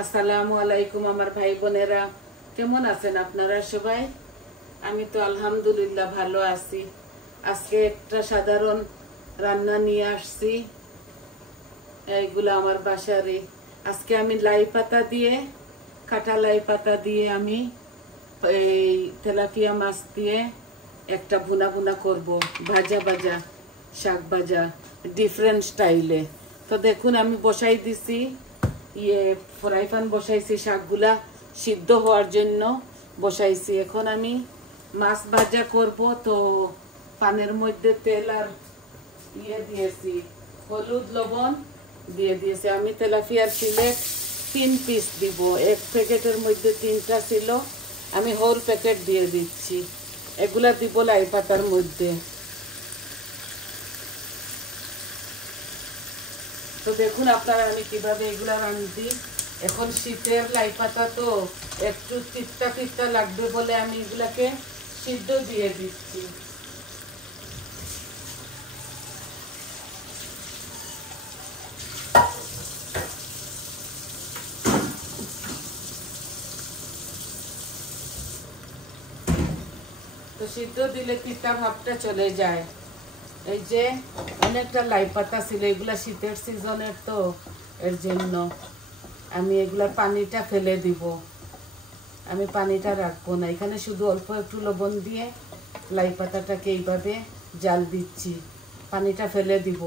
আসসালামু আলাইকুম আমার ভাই বোনেরা, কেমন আছেন আপনারা সবাই? আমি তো আলহামদুলিল্লাহ ভালো আছি। আজকে একটা সাধারণ রান্না নিয়ে আসছি। এইগুলো আমার বাসারই। আজকে আমি লাই পাতা দিয়ে, কাটা লাই পাতা দিয়ে আমি এই তেলাপিয়া মাছ দিয়ে একটা ভুনা ভুনা করব, ভাজা ভাজা, শাক ভাজা, ডিফারেন্ট স্টাইলে। তো দেখুন আমি বসাই দিছি, ফ্রাই প্যান বসাইছি, শাকগুলা সিদ্ধ হওয়ার জন্য বসাইছি। এখন আমি মাছ ভাজা করব। তো পানের মধ্যে তেল আর দিয়েছি, হলুদ লবণ দিয়ে দিয়েছি। আমি তেলাপিয়ার সিলেট 3 পিস দিব, এক প্যাকেটের মধ্যে 3টা ছিল, আমি হোল প্যাকেট দিয়ে দিচ্ছি। এগুলা দিব লাই পাতার মধ্যে। তো দেখুন আপনারা আমি কিভাবে এগুলা রাঁধি। এখন শীতের লাই পাতা তো একটু তিতা তিতা লাগবে বলে আমি এগুলাকে সিদ্ধ দিয়ে দিচ্ছি। তো সিদ্ধ দিলে তিতা ভাবটা চলে যায়। এই যে অনেকটা লাই পাতা ছিল, এগুলা শীতের সিজনের, তো এর জন্য আমি এগুলার পানিটা ফেলে দিব। আমি পানিটা রাখবো না, এখানে শুধু অল্প একটু লবণ দিয়ে লাই পাতাটাকে এইভাবে জাল দিচ্ছি, পানিটা ফেলে দিব।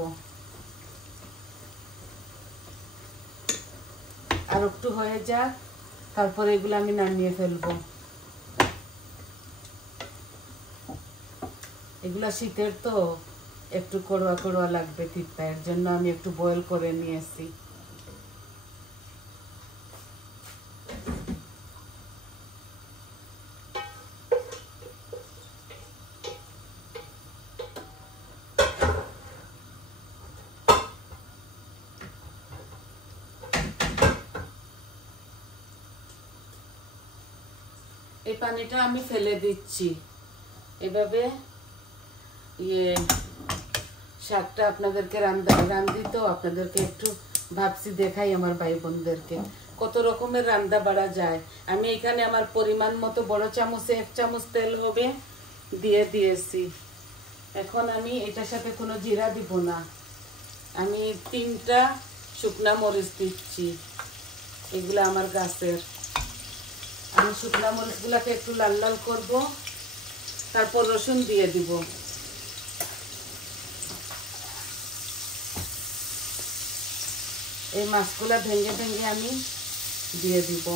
আর একটু হয়ে যাক, তারপরে এগুলো আমি নামিয়ে ফেলবো। এগুলা শীতের তো একটু কড়ুয়া কড়ুয়া লাগবে তিতা, এর জন্য আমি একটু বয়েল করে নিয়েছি। এই পানিটা আমি ফেলে দিচ্ছি। এভাবে শাকটা আপনাদেরকে রান্ধি, তো আপনাদেরকে একটু ভাবছি দেখাই আমার ভাই বোনদেরকে কত রকমের রান্না বাড়া যায়। আমি এখানে আমার পরিমাণ মতো বড় চামচে 1 চামচ তেল হবে দিয়ে দিয়েছি। এখন আমি এটার সাথে কোনো জিরা দিব না, আমি 3টা শুকনা মরিচ দিচ্ছি। এগুলো আমার গাছের। আমি শুকনা মরিচগুলোকে একটু লাল লাল করব, তারপর রসুন দিয়ে দিব। এই মাছগুলা ভেঙে ভেঙে আমি দিয়ে দিব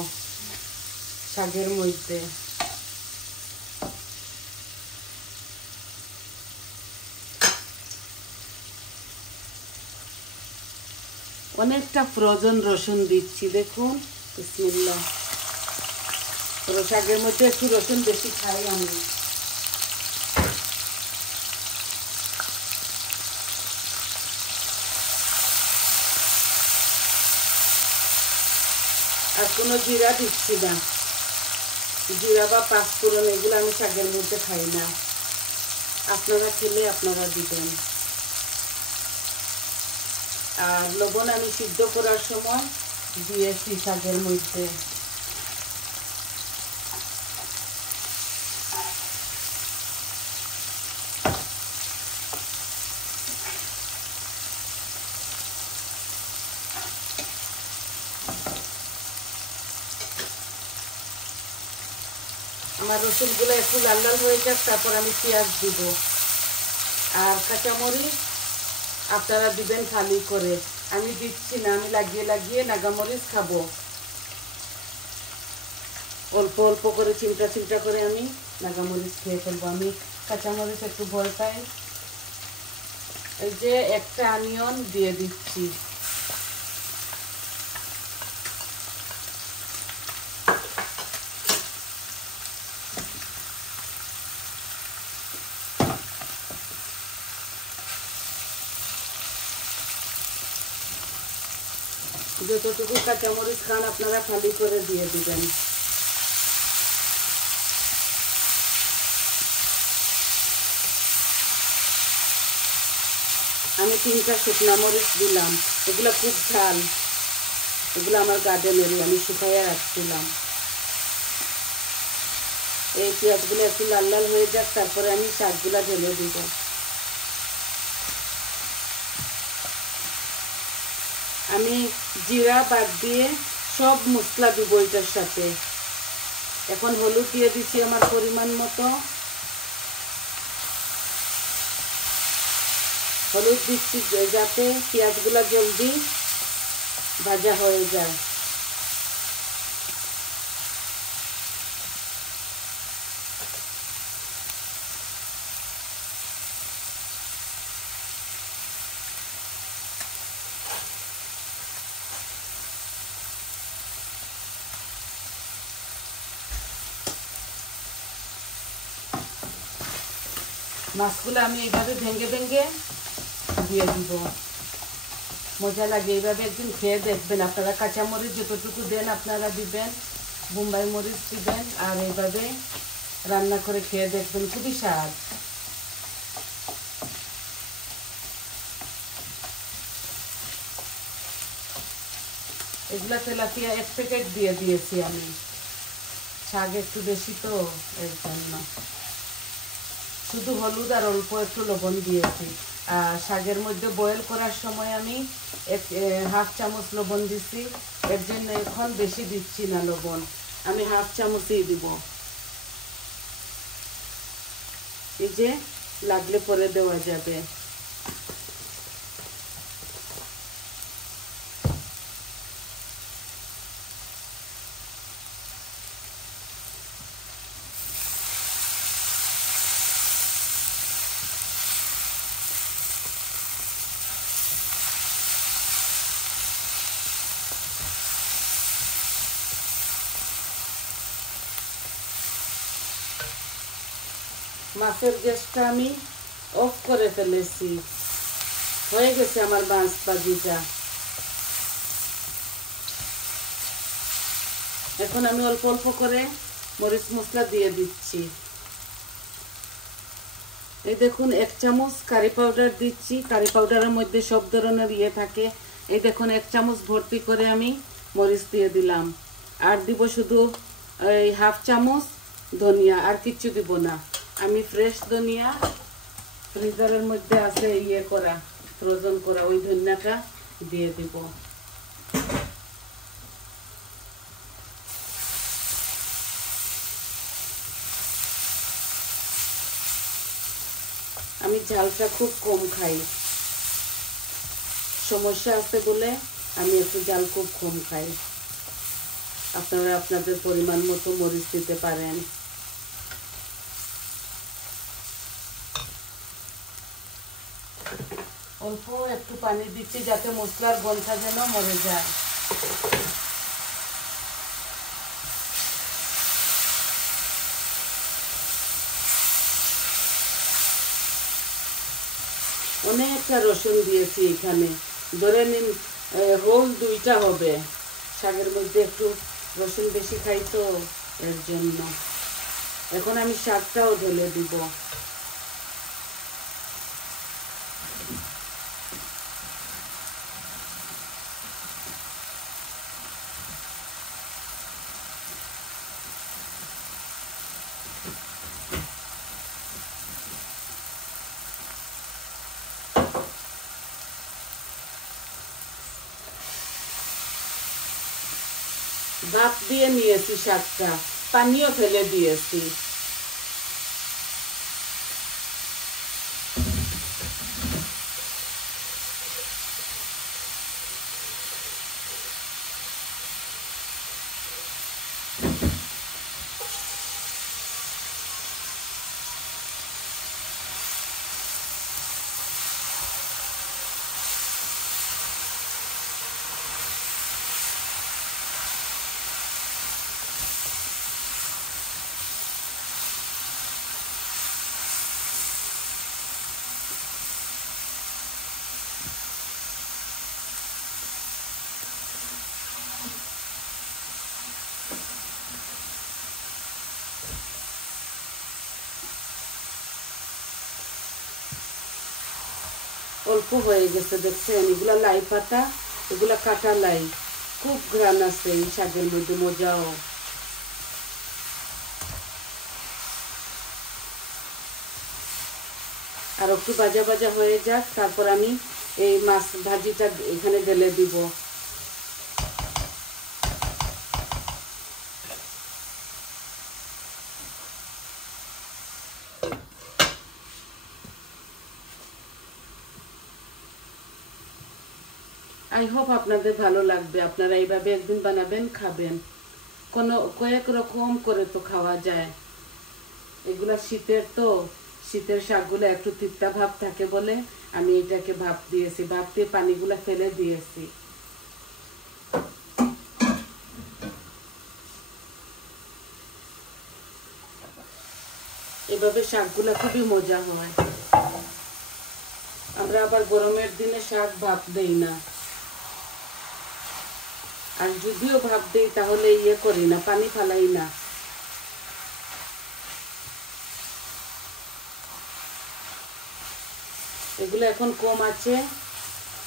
শাকের মধ্যে। অনেকটা ফ্রোজেন রসুন দিচ্ছি, দেখুন বিসমিল্লাহ। শাকের মধ্যে একটু রসুন বেশি খাই আমি। আর কোনো জিরা দিচ্ছি না, জিরা বা পাঁচফোড়ন এগুলো আমি শাকের মধ্যে খাই না। আপনারা খেলে আপনারা দিবেন। আর লবণ আমি সিদ্ধ করার সময় দিয়েছি শাকের মধ্যে। আমার রসুনগুলো একটু লাল লাল হয়ে যাক, তারপর আমি পেঁয়াজ দিব। আর কাঁচামরিচ আপনারা দিবেন খালি করে, আমি দিচ্ছি না। আমি লাগিয়ে লাগিয়ে নাগামরিচ খাবো। অল্প অল্প করে চিমটা চিমটা করে আমি নাগামরিচ খেয়ে ফেলবো। আমি কাঁচামরিচ একটু ভয় পাই। এই যে একটা অনিয়ন দিয়ে দিচ্ছি। যতটুকু কাঁচামরিচ খান আপনারা খালি করে দিয়ে দিবেন। আমি 3টা শুকনা মরিচ দিলাম, এগুলো খুব ঝাল। এগুলো আমার গার্ডেনেরই, আমি শুকাইয়া রাখছিলাম। এই পেঁয়াজগুলো একটু লাল লাল হয়ে যাক, তারপরে আমি শাকগুলা ঢেলে দিব। আমি জিরা বাদ দিয়ে সব মশলা দিব এটার সাথে। এখন হলুদ দিয়ে দিচ্ছি আমার পরিমাণ মতো। হলুদ দিচ্ছি যাতে পেঁয়াজগুলা জলদি ভাজা হয়ে যায়। মাছগুলো আমি এইভাবে ভেঙে ভেঙে দিয়ে দিব। মজা লাগে, এইভাবে একদিন খেয়ে দেখবেন আপনারা। কাঁচামরিচ যতটুকু দেন আপনারা দিবেন, বোম্বাই মরিচ দিবেন, আর এইভাবে রান্না করে খেয়ে দেখবেন, খুবই স্বাদ। এগুলা তেলাপিয়া 1 প্যাকেট দিয়ে দিয়েছি আমি। শাক একটু বেশি তো, এর জন্য শুধু হলুদ আর অল্প একটু লবণ দিয়েছি। আর শাকের মধ্যে বয়েল করার সময় আমি 1/2 চামচ লবণ দিচ্ছি, এর জন্য এখন বেশি দিচ্ছি না লবণ, আমি 1/2 চামচই দিব। এই যে লাগলে পরে দেওয়া যাবে। মাছের গ্যাসটা আমি অফ করে ফেলেছি, হয়ে গেছে আমার মাছ ভাজিটা। এখন আমি অল্প অল্প করে মরিচ মশলা দিয়ে দিচ্ছি। এই দেখুন 1 চামচ কারি পাউডার দিচ্ছি। কারি পাউডারের মধ্যে সব ধরনের ইয়ে থাকে। এই দেখুন 1 চামচ ভর্তি করে আমি মরিচ দিয়ে দিলাম। আর দিব শুধু এই 1/2 চামচ ধনিয়া, আর কিচ্ছু দিব না। আমি ফ্রেশ ধনিয়া ফ্রিজারের মধ্যে আছে ইয়ে করা, ফ্রোজেন করা, ওই ধনিয়াটা দিয়ে দিব। আমি ঝালটা খুব কম খাই, সমস্যা আছে বলে আমি একটু ঝাল খুব কম খাই। আপনারা আপনাদের পরিমাণ মতো মরিচ দিতে পারেন। অল্প একটু পানি দিচ্ছি যাতে মশলার গন্ধটা যেন মরে যায়। অনেকটা রসুন দিয়েছি এখানে, ধরে নিন হোল 2টা হবে। শাকের মধ্যে একটু রসুন বেশি খাই তো, এর জন্য। এখন আমি শাকটাও ঢেলে দিব। ভাপ দিয়ে নিয়েছি শাকটা, পানিও ফেলে দিয়েছি। অল্প হয়ে গেছে, দেখছেন? এগুলা লাই পাতা, এগুলা কাটা লাই। খুব ঘ্রাণ আছে এই শাকের মধ্যে, মজাও। আর একটু ভাজা ভাজা হয়ে যাক, তারপর আমি এই মাছ ভাজিটা এখানে ঢেলে দিব। আই হোপ আপনাদের ভালো লাগবে। আপনারা এইভাবে একদিন বানাবেন, খাবেন। কয়েক রকম করে তো খাওয়া যায়। এগুলা শীতের তো, শীতের শাকগুলো একটু তিক্তা ভাব থাকে বলে আমি এটাকে ভাপ দিয়েছি, ভাপ দিয়ে পানিগুলা ফেলে দিয়েছি। এভাবে শাকগুলা খুবই মজা হয়। আমরা আবার গরমের দিনে শাক ভাপ দেই না, আর যদিও ভাপ দেই তাহলে করি না, পানি ফালাই না। এগুলো এখন কম আছে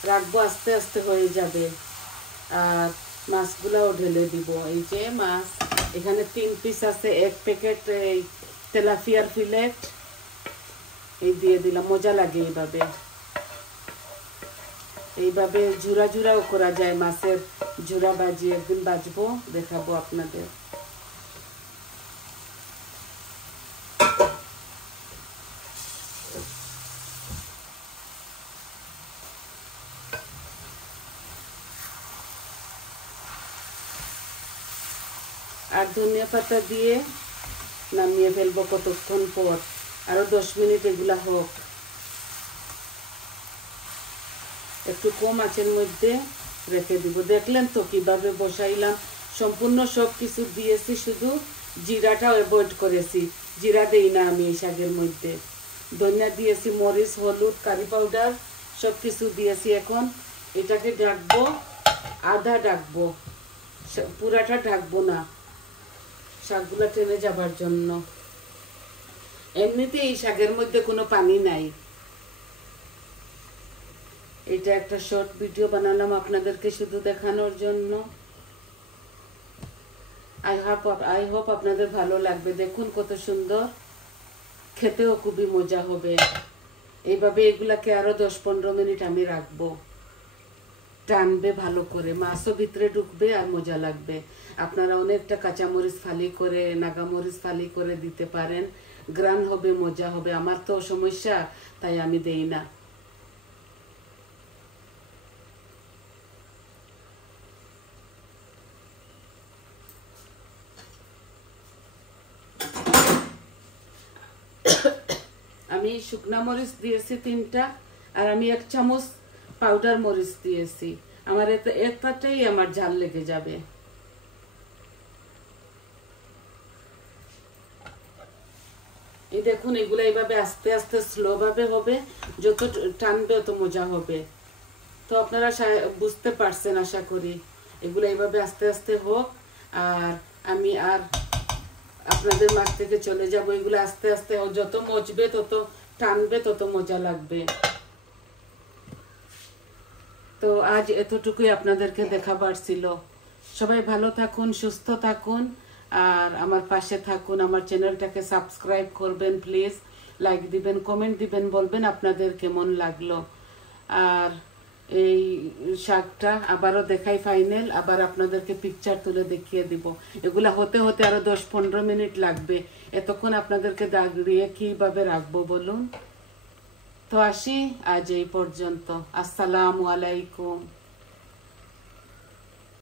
রাখবো, আস্তে আস্তে হয়ে যাবে। আর মাছগুলাও ঢেলে দিব। এই যে মাছ এখানে 3 পিস আছে, 1 প্যাকেট এই তেলাপিয়ার ফিলেট এই দিয়ে দিলাম। মজা লাগে এইভাবে। এইভাবে জুড়া জুড়াও করা যায়, মাছের জুড়া ভাজি একদিন ভাজবো, দেখাবো আপনাদের। আর ধনিয়া পাতা দিয়ে নামিয়ে ফেলবো কতক্ষণ পর, আরো 10 মিনিট এগুলা হোক। একটু কম আঁচের মধ্যে রেখে দিব। দেখলেন তো কিভাবে বসাইলাম, সম্পূর্ণ সব কিছু দিয়েছি, শুধু জিরাটাও অ্যাভয়েড করেছি। জিরা দেই না আমি এই শাকের মধ্যে। ধনিয়া দিয়েছি, মরিচ, হলুদ, কারি পাউডার সব কিছু দিয়েছি। এখন এটাকে ঢাকবো, আধা ঢাকবো, পুরাটা ঢাকবো না, শাকগুলা টেনে যাবার জন্য। এমনিতে এই শাকের মধ্যে কোনো পানি নাই। এটা একটা শর্ট ভিডিও বানালাম আপনাদেরকে শুধু দেখানোর জন্য। আই হোপ আপনাদের ভালো লাগবে। দেখুন কত সুন্দর, খেতেও খুবই মজা হবে। এইভাবে এগুলাকে আরো 10-15 মিনিট আমি রাখবো, টানবে ভালো করে, মাছও ভিতরে ঢুকবে আর মজা লাগবে। আপনারা অনেকটা কাঁচামরিচ ফালি করে, নাগামরিচ ফালি করে দিতে পারেন, গ্রান হবে, মজা হবে। আমার তো সমস্যা, তাই আমি দেই না। আমি শুকনা মরিচ দিয়েছি 3টা, আর আমি 1 চামচ পাউডার মরিচ দিয়েছি। আমার এতটাই আমার ঝাল লেগে যাবে। এই দেখুন, এগুলো এইভাবে আস্তে আস্তে স্লো ভাবে হবে, যত টানবে তত মজা হবে। তো আপনারা বুঝতে পারছেন আশা করি। এগুলো এইভাবে আস্তে আস্তে হোক, আর আমি আর আপনাদের মাছ থেকে চলে যাব। এগুলো আস্তে আস্তে যত মজবে, তত টানবে, তত মজা লাগবে। তো আজ এতটুকুই আপনাদেরকে দেখাবার ছিল। সবাই ভালো থাকুন, সুস্থ থাকুন, আর আমার পাশে থাকুন। আমার চ্যানেলটাকে সাবস্ক্রাইব করবেন প্লিজ, লাইক দিবেন, কমেন্ট দিবেন, বলবেন আপনাদের কেমন লাগলো। আর এই শাকটা আবারও দেখাই ফাইনাল, আবার আপনাদেরকে পিকচার তুলে দেখিয়ে দিব। এগুলা হতে হতে আরো 10-15 মিনিট লাগবে। এতক্ষণ আপনাদেরকে দাঁড়িয়ে কিভাবে রাখবো বলুন। তো আসি, আজ এই পর্যন্ত। আসসালামু আলাইকুম।